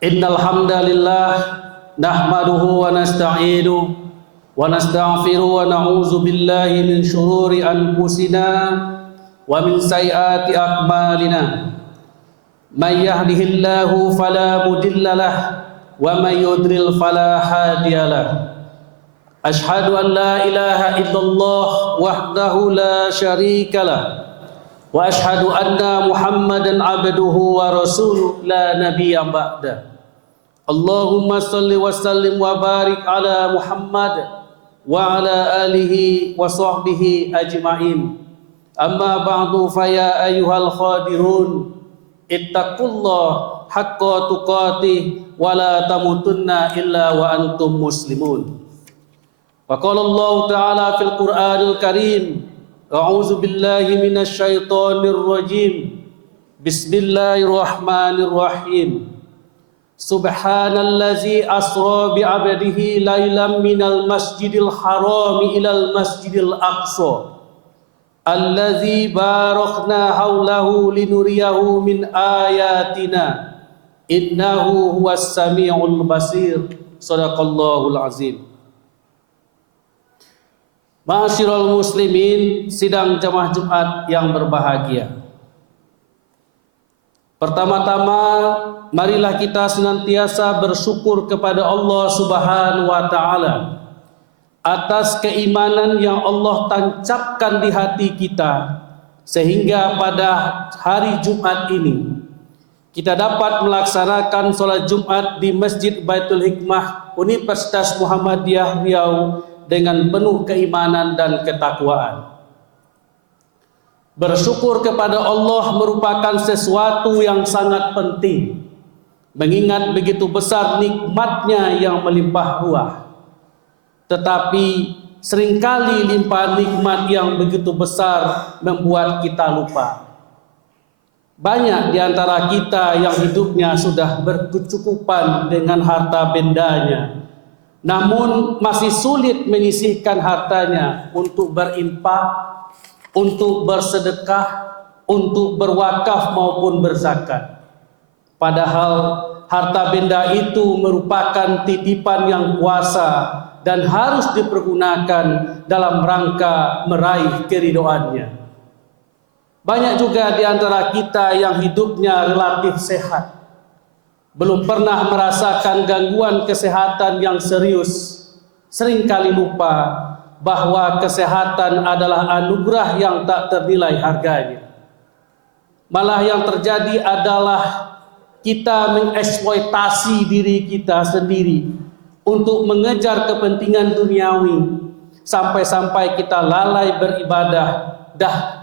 Innal hamdalillah nahmaduhu wa nasta'inuhu wa nastaghfiruhu wa na'udzu billahi min shururi anfusina wa min sayyiati a'malina. May yahdihillahu fala mudilla lahu wa may yudlil fala hadiya lahu. Ashhadu an la ilaha illallah wahdahu la syarika lahu wa ashhadu anna Muhammadan abduhu wa rasuluhu la nabiyya ba'da. Allahumma salli wa sallim wa barik ala Muhammad wa ala alihi wa sahbihi ajma'in. Amma ba'du fa ya ayyuhal khadirun ittaqullah haqqa tuqatih wa la tamutunna illa wa antum muslimun. Wa qala Allah ta'ala fil Qur'anil Karim, a'udzu billahi minasy syaithanir rajim. Bismillahirrahmanirrahim. Subhanallazi asra bi 'abdihi lailan minal masjidil harami ilal masjidil aqsa allazi barakna haulahu linuriyahu min ayatina innahu huwas samiul basir. Shadaqallahul azim. Ma'asyiral muslimin, sidang jamaah Jumat yang berbahagia. Pertama-tama, marilah kita senantiasa bersyukur kepada Allah Subhanahu wa Ta'ala atas keimanan yang Allah tancapkan di hati kita, sehingga pada hari Jumat ini kita dapat melaksanakan sholat Jumat di Masjid Baitul Hikmah Universitas Muhammadiyah Riau dengan penuh keimanan dan ketakwaan. Bersyukur kepada Allah merupakan sesuatu yang sangat penting, mengingat begitu besar nikmatnya yang melimpah ruah. Tetapi seringkali limpahan nikmat yang begitu besar membuat kita lupa. Banyak di antara kita yang hidupnya sudah berkecukupan dengan harta bendanya, namun masih sulit menyisihkan hartanya untuk berinfak, untuk bersedekah, untuk berwakaf maupun berzakat. Padahal harta benda itu merupakan titipan yang kuasa dan harus dipergunakan dalam rangka meraih keridhoannya. Banyak juga di antara kita yang hidupnya relatif sehat, belum pernah merasakan gangguan kesehatan yang serius, seringkali lupa bahwa kesehatan adalah anugerah yang tak ternilai harganya. Malah yang terjadi adalah kita mengeksploitasi diri kita sendiri untuk mengejar kepentingan duniawi, sampai-sampai kita lalai beribadah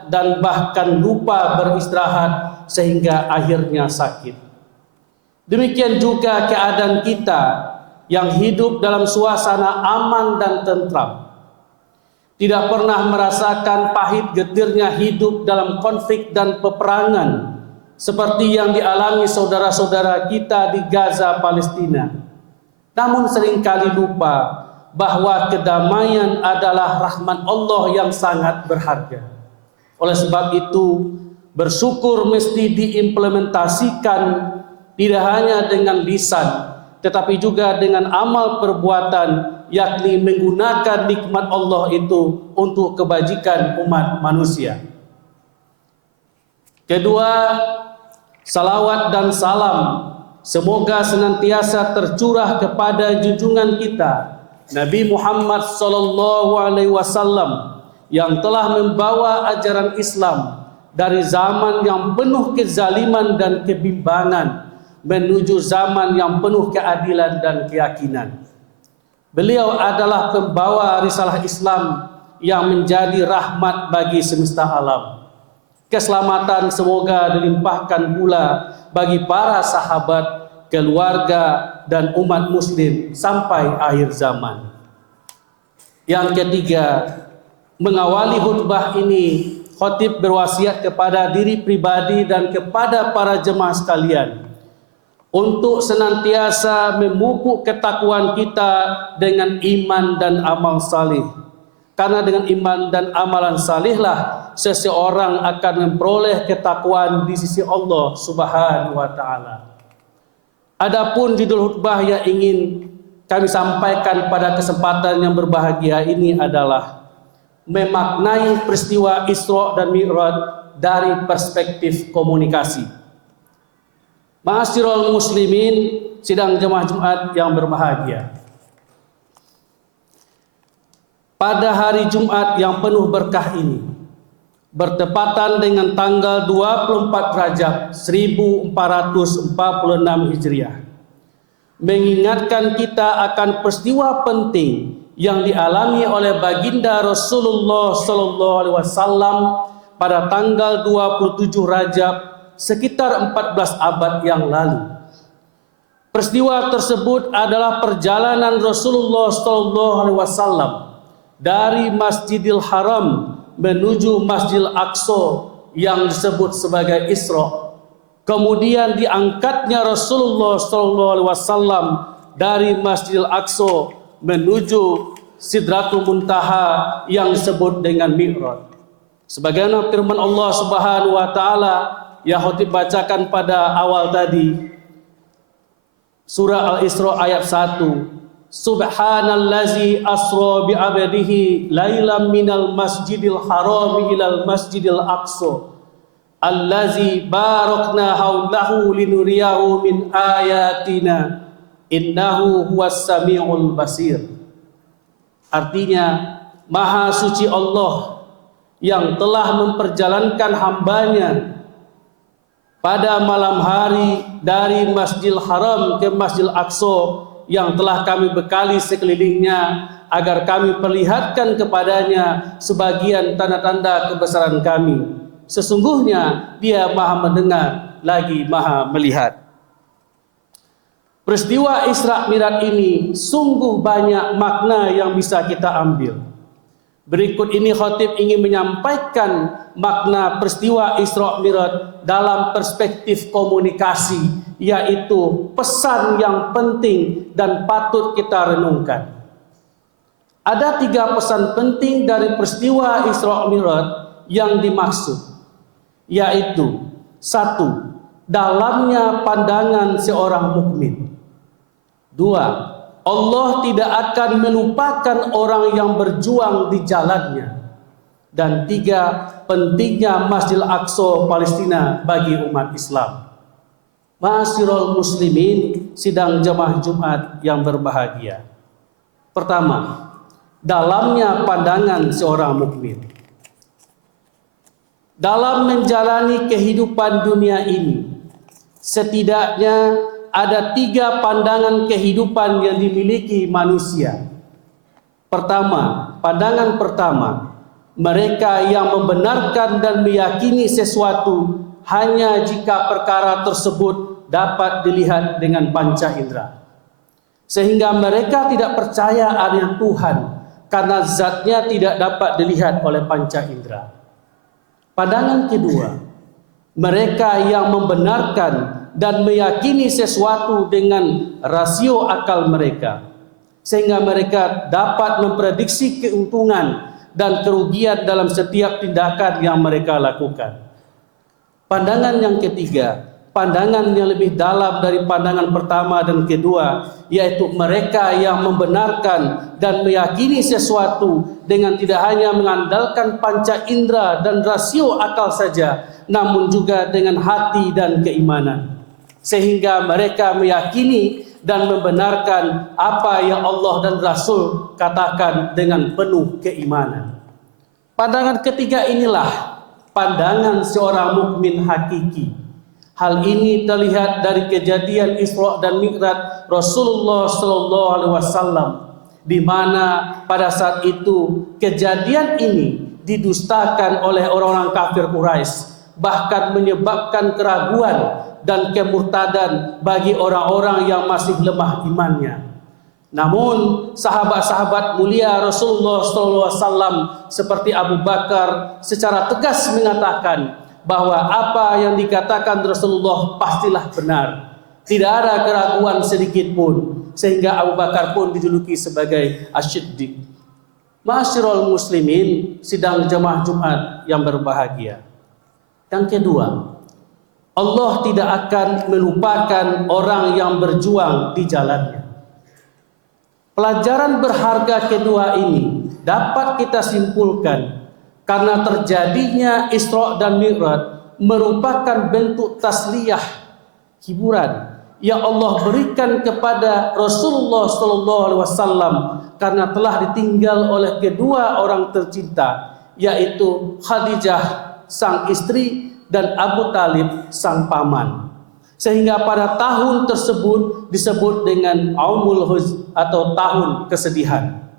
dan bahkan lupa beristirahat sehingga akhirnya sakit. Demikian juga keadaan kita yang hidup dalam suasana aman dan tentram, tidak pernah merasakan pahit getirnya hidup dalam konflik dan peperangan seperti yang dialami saudara-saudara kita di Gaza, Palestina. Namun seringkali lupa bahwa kedamaian adalah rahmat Allah yang sangat berharga. Oleh sebab itu, bersyukur mesti diimplementasikan tidak hanya dengan lisan, tetapi juga dengan amal perbuatan, yakni menggunakan nikmat Allah itu untuk kebajikan umat manusia. Kedua, salawat dan salam semoga senantiasa tercurah kepada junjungan kita Nabi Muhammad SAW yang telah membawa ajaran Islam dari zaman yang penuh kezaliman dan kebimbangan menuju zaman yang penuh keadilan dan keyakinan. Beliau adalah pembawa risalah Islam yang menjadi rahmat bagi semesta alam. Keselamatan semoga dilimpahkan pula bagi para sahabat, keluarga, dan umat muslim sampai akhir zaman. Yang ketiga, mengawali khutbah ini, khatib berwasiat kepada diri pribadi dan kepada para jemaah sekalian untuk senantiasa memupuk ketakwaan kita dengan iman dan amal salih. Karena dengan iman dan amalan salihlah seseorang akan memperoleh ketakwaan di sisi Allah Subhanahu wa Ta'ala. Adapun judul khutbah yang ingin kami sampaikan pada kesempatan yang berbahagia ini adalah memaknai peristiwa Isra dan Mi'raj dari perspektif komunikasi. Ma'asyiral muslimin, sidang jemaah Jumat yang berbahagia. Pada hari Jumat yang penuh berkah ini, bertepatan dengan tanggal 24 Rajab 1446 Hijriah, mengingatkan kita akan peristiwa penting yang dialami oleh baginda Rasulullah SAW pada tanggal 27 Rajab sekitar 14 abad yang lalu. Peristiwa tersebut adalah perjalanan Rasulullah SAW dari Masjidil Haram menuju Masjidil Aqsa yang disebut sebagai Isra. Kemudian diangkatnya Rasulullah SAW dari Masjidil Aqsa menuju Sidratul Muntaha yang disebut dengan Mi'raj. Sebagaimana firman Allah Subhanahu wa taala yang khotib bacakan pada awal tadi, surah Al-Isra ayat 1. Subhanallazi asra bi 'abdihi lailam minal masjidil harami ilal masjidil aqsa allazi barakna haulahu linuriyahu min ayatina innahu huwas samiul basir. Artinya, maha suci Allah yang telah memperjalankan hambanya pada malam hari dari Masjidil Haram ke Masjidil Aqsa yang telah kami bekali sekelilingnya agar kami perlihatkan kepadanya sebagian tanda-tanda kebesaran kami. Sesungguhnya Dia Maha mendengar lagi Maha melihat. Peristiwa Isra Mi'raj ini sungguh banyak makna yang bisa kita ambil. Berikut ini khatib ingin menyampaikan makna peristiwa Isra Mi'raj dalam perspektif komunikasi, yaitu pesan yang penting dan patut kita renungkan. Ada 3 pesan penting dari peristiwa Isra Mi'raj yang dimaksud, yaitu 1. Dalamnya pandangan seorang mukmin. 2. Allah tidak akan melupakan orang yang berjuang di jalannya. Dan 3. Pentingnya Masjidil Aqsa Palestina bagi umat Islam. Ma'asyiral muslimin, sidang jemaah Jumat yang berbahagia. Pertama, dalamnya pandangan seorang mukmin. Dalam menjalani kehidupan dunia ini, setidaknya ada 3 pandangan kehidupan yang dimiliki manusia. Pertama, pandangan pertama, mereka yang membenarkan dan meyakini sesuatu hanya jika perkara tersebut dapat dilihat dengan panca indera. Sehingga mereka tidak percaya adanya Tuhan karena zatnya tidak dapat dilihat oleh panca indera. Pandangan kedua, mereka yang membenarkan dan meyakini sesuatu dengan rasio akal mereka, sehingga mereka dapat memprediksi keuntungan dan kerugian dalam setiap tindakan yang mereka lakukan. Pandangan yang ketiga, pandangan yang lebih dalam dari pandangan pertama dan kedua, yaitu mereka yang membenarkan dan meyakini sesuatu dengan tidak hanya mengandalkan panca indera dan rasio akal saja, namun juga dengan hati dan keimanan. Sehingga mereka meyakini dan membenarkan apa yang Allah dan Rasul katakan dengan penuh keimanan. Pandangan ketiga inilah pandangan seorang mukmin hakiki. Hal ini terlihat dari kejadian Isra dan Mi'raj Rasulullah SAW, di mana pada saat itu kejadian ini didustakan oleh orang-orang kafir Quraisy, bahkan menyebabkan keraguan dan kemurtadan bagi orang-orang yang masih lemah imannya. Namun sahabat-sahabat mulia Rasulullah SAW seperti Abu Bakar secara tegas mengatakan bahwa apa yang dikatakan Rasulullah pastilah benar. Tidak ada keraguan sedikit pun, sehingga Abu Bakar pun dijuluki sebagai Asy-Siddiq. Ma'asyiral muslimin, sidang jemaah Jumat yang berbahagia. Yang kedua, Allah tidak akan melupakan orang yang berjuang di jalannya. Pelajaran berharga kedua ini dapat kita simpulkan karena terjadinya Isra dan Mi'raj merupakan bentuk tasliyah, hiburan yang Allah berikan kepada Rasulullah SAW karena telah ditinggal oleh kedua orang tercinta, yaitu Khadijah sang istri dan Abu Talib sang paman. Sehingga pada tahun tersebut disebut dengan Aumul Huzn atau tahun kesedihan.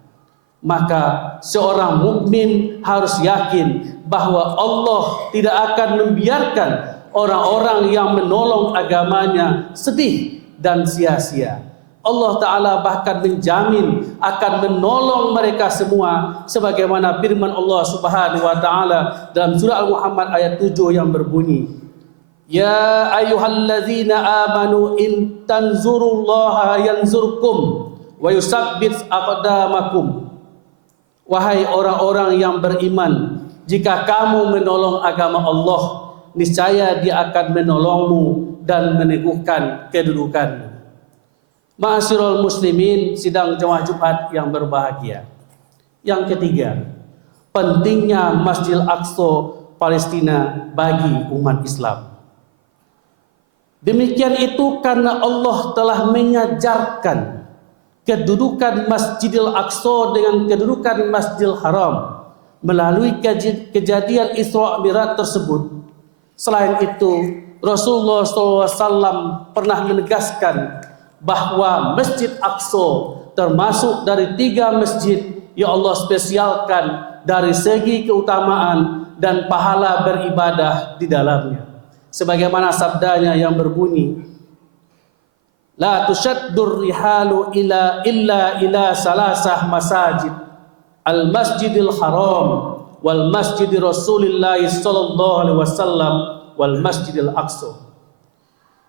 Maka seorang mukmin harus yakin bahwa Allah tidak akan membiarkan orang-orang yang menolong agamanya sedih dan sia-sia. Allah Ta'ala bahkan menjamin akan menolong mereka semua sebagaimana firman Allah Subhanahu wa Ta'ala dalam surah Al-Muhammad ayat 7 yang berbunyi, Ya ayyuhalladzina amanu in tanzurullaha yanzurkum wa yusabbit aqdamakum. Wahai orang-orang yang beriman, jika kamu menolong agama Allah, niscaya Dia akan menolongmu dan meneguhkan kedudukanmu. Ma'asyiral muslimin sidang jemaah Jumat yang berbahagia. Yang ketiga, pentingnya Masjid Al-Aqsa Palestina bagi umat Islam. Demikian itu karena Allah telah menyajarkan kedudukan Masjidil Aqsa dengan kedudukan Masjidil Haram melalui kejadian Isra Mi'raj tersebut. Selain itu, Rasulullah SAW pernah menegaskan bahwa Masjid Aqsa termasuk dari 3 masjid yang Allah spesialkan dari segi keutamaan dan pahala beribadah di dalamnya. Sebagaimana sabdanya yang berbunyi, La tushaddur rihalu illa ila salasah masajid, al-masjidil haram, wal masjid Rasulillah sallallahu alaihi wasallam, wal masjidil aqsa.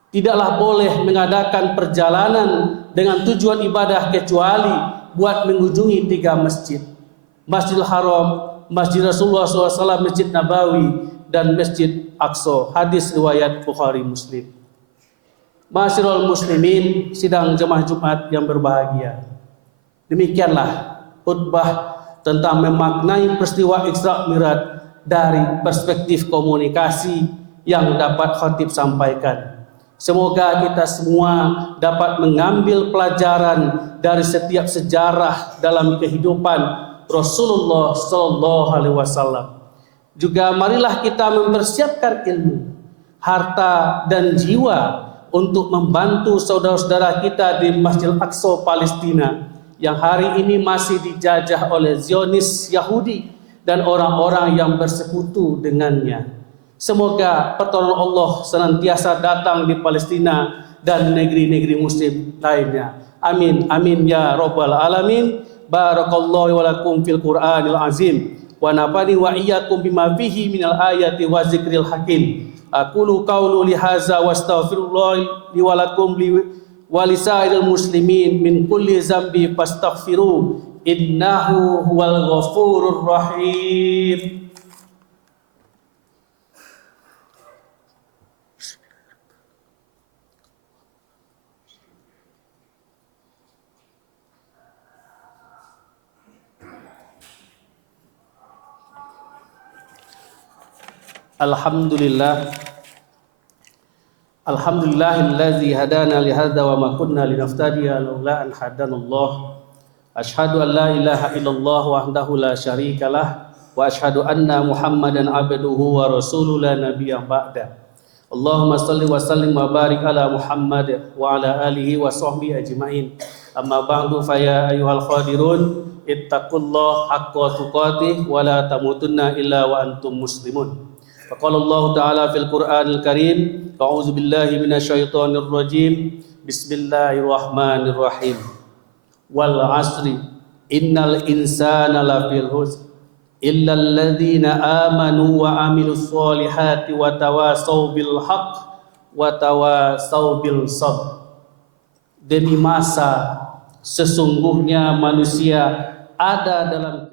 Tidaklah boleh mengadakan perjalanan dengan tujuan ibadah kecuali buat mengunjungi 3 masjid. Masjidil Haram, Masjid Rasulullah SAW, Masjid Nabawi, dan Masjid Aqsa. Hadis riwayat Bukhari Muslim. Ma'asyiral muslimin sidang jemaah Jumat yang berbahagia. Demikianlah khutbah tentang memaknai peristiwa Isra Mi'raj dari perspektif komunikasi yang dapat khatib sampaikan. Semoga kita semua dapat mengambil pelajaran dari setiap sejarah dalam kehidupan Rasulullah sallallahu alaihi wasallam. Juga marilah kita mempersiapkan ilmu, harta dan jiwa untuk membantu saudara-saudara kita di Masjid Al-Aqsa Palestina yang hari ini masih dijajah oleh Zionis Yahudi dan orang-orang yang bersekutu dengannya. Semoga pertolongan Allah senantiasa datang di Palestina dan negeri-negeri muslim lainnya. Amin, amin ya rabbal alamin. Barakallahu wa lakum fil Qur'anil azim wa nafani wa iyyakum bima fihi minal ayati wa zikril hakim. Aqulu qawli hadza wa astaghfirullah li wa lakum li wa lisairil muslimin min kulli zambi fastaghfiru innahu huwal ghafurur rahim. Alhamdulillahillazi hadana li hadza wa ma kunna linaftadiya laula an hadanallah. Asyhadu an la ilaha illallah wahdahu la syarikalah wa asyhadu anna Muhammadan abduhu wa rasuluhu la nabiyya ba'da. Allahumma shalli wa sallim wa barik ala Muhammad wa ala alihi wa sahbihi ajmain. Amma ba'du fa ya ayyuhal qadirun ittaqullaha haqqa tuqatih wa la tamutunna illa wa antum muslimun. Faqala Allah Ta'ala fil Qur'anil Karim, a'udzu billahi minasyaitonir rajim. Bismillahirrahmanirrahim. Wal 'asri innal insana lafil khusr illa alladzina amanu wa 'amilus solihati wa tawasaw bil haqq wa tawasaw bil sabr. Demi masa sesungguhnya manusia ada dalam